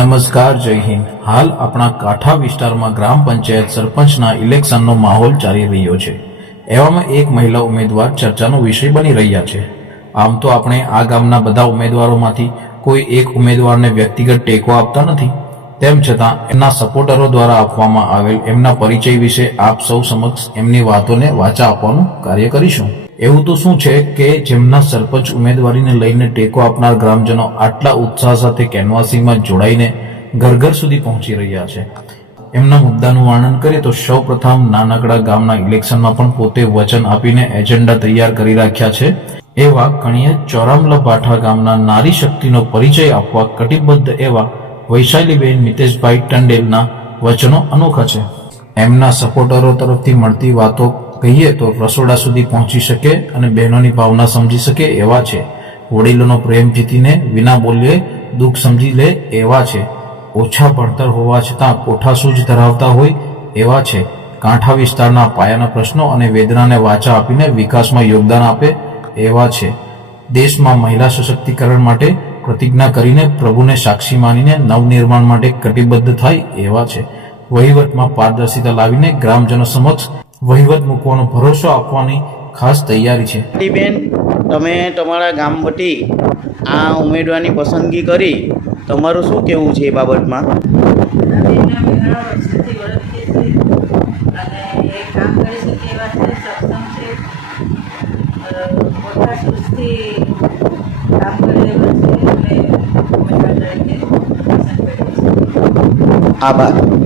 નમસ્કાર, જય હિન્દ। હાલ આપણા કાંઠા વિસ્તારમાં ગ્રામ પંચાયત સરપંચના ઇલેક્શનનો માહોલ ચાલી રહ્યો છે। એવામાં એક મહિલા ઉમેદવાર ચર્ચાનો વિષય બની રહ્યા છે। આમ તો આપણે આ ગામના બધા ઉમેદવારોમાંથી કોઈ એક ઉમેદવારને વ્યક્તિગત ટેકો આપતા નથી, તેમ છતાં એમના સપોર્ટરો દ્વારા આપવામાં આવેલ એમના પરિચય વિશે આપ સૌ સમક્ષ એમની વાતોને વાચા આપવાનું કાર્ય કરીશું। એવું તો શું છે કે જેમના સરપંચ ઉમેદવારીને લઈને ટેકો આપનાર ગ્રામજનો આટલા ઉત્સાહ સાથે કેનવાસિંગમાં જોડાઈને ઘર ઘર સુધી પહોંચી રહ્યા છે। એમના મુદ્દાનું વર્ણન કરીએ તો સૌપ્રથમ નાનકડા ગામના ઇલેક્શનમાં પણ પોતે વચન આપીને એજન્ડા તૈયાર કરી રાખ્યા છે એવા કણીય ચોરામલા ભાઠા ગામના નારી શક્તિનો પરિચય આપવા કટિબદ્ધ એવા વૈશાલીબેન મિતેશભાઈ ટંડેલના વચનો અનોખા છે। એમના સપોર્ટરો તરફથી મળતી વાતો કહીએ તો રસોડા સુધી પહોંચી શકે અને બહેનોની ભાવના સમજી શકે એવા છે। વડીલોનો પ્રેમ જીતીને વિના બોલ્યે દુઃખ સમજી લે એવા છે। ઓછા ભણતર હોવા છતાં કોઠાસૂઝ ધરાવતા હોય એવા છે। કાંઠા વિસ્તારના પાયાના પ્રશ્નો અને વેદનાને વાચા આપીને વિકાસમાં યોગદાન આપે એવા છે। દેશમાં મહિલા સશક્તિકરણ માટે પ્રતિજ્ઞા કરીને પ્રભુને સાક્ષી માનીને નવનિર્માણ માટે કટિબદ્ધ થાય એવા છે। વહીવટમાં પારદર્શિતા લાવીને ગ્રામજનો સમક્ષ વહીવટ મૂકવાનો ભરોસો આપવાની ખાસ તૈયારી છે। બેન, તમે તમારા ગામ વતી આ ઉમેદવારની પસંદગી કરી, તમારું શું કહેવું છે એ બાબતમાં? આભાર।